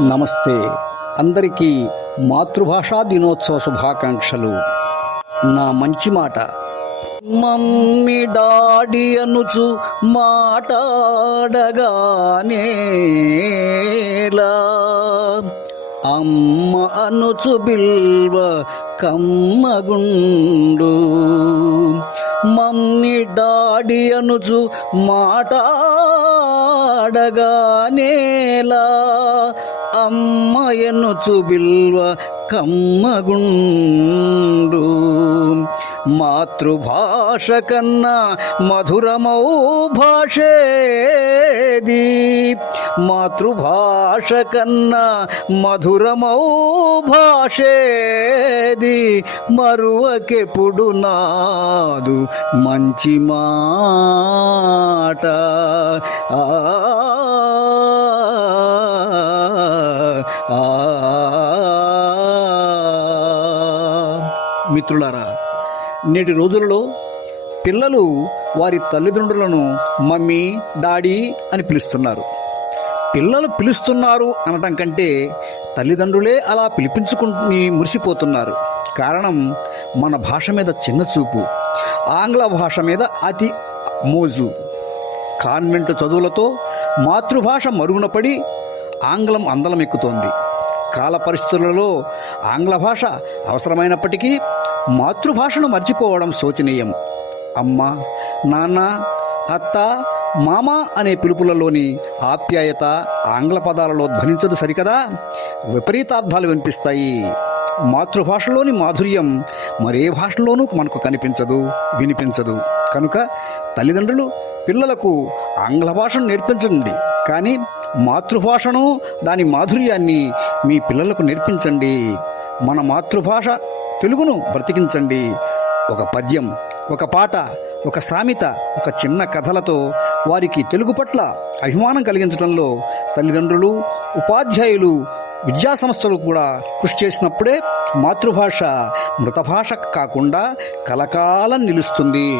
నమస్తే. అందరికీ మాతృభాషా దినోత్సవ శుభాకాంక్షలు. నా మంచి మాట. మమ్మీ డాడీ అనుచు మాటాడగానేలా అమ్మ అనుచు బిల్వ కమ్మగుండు. మమ్మీ డాడీ అనుచు మాటాడగానేలా అమ్మ ఎనుచు బిల్వ కమ్మగుండు మాతృభాష కన్నా మధురమౌ భాషేది మాతృభాష కన్నా మధురమౌ భాషేది మరువకెప్పుడు నాదు మంచి మాట ఆ ఆ మిత్రులారా నేటి రోజులలో పిల్లలు వారి తల్లిదండ్రులను మమ్మీ డాడీ అని పిలుస్తున్నారు. పిల్లలు పిలుస్తున్నారు అనటం కంటే తల్లిదండ్రులే అలా పిలిపించుకుని మురిసిపోతున్నారు. కారణం మన భాష మీద చిన్న చూపు ఆంగ్ల భాష మీద అతి మోజు. కాన్వెంట్ చదువులతో మాతృభాష మరుగున పడి ఆంగ్లం అందలం ఎక్కుతోంది. కాల పరిస్థితులలో ఆంగ్ల భాష అవసరమైనప్పటికీ మాతృభాషను మర్చిపోవడం శోచనీయం. అమ్మ నాన్న అత్త మామ అనే పిలుపులలోని ఆప్యాయత ఆంగ్ల పదాలలో ధ్వనించదు సరికదా? విపరీతార్థాలు వినిపిస్తాయి. మాతృభాషలోని మాధుర్యం మరే భాషలోనూ మనకు కనిపించదు వినిపించదు. కనుక తల్లిదండ్రులు పిల్లలకు ఆంగ్ల భాషను నేర్పించండి. కానీ మాతృభాషను దాని మాధుర్యాన్ని మీ పిల్లలకు నేర్పించండి. మన మాతృభాష తెలుగును బ్రతికించండి. ఒక పద్యం ఒక పాట ఒక సామెత ఒక చిన్న కథలతో వారికి తెలుగు పట్ల అభిమానం కలిగించడంలో తల్లిదండ్రులు ఉపాధ్యాయులు విద్యా సంస్థలు కూడా కృషి చేసినప్పుడే మాతృభాష మృతభాష కాకుండా కలకాలం నిలుస్తుంది.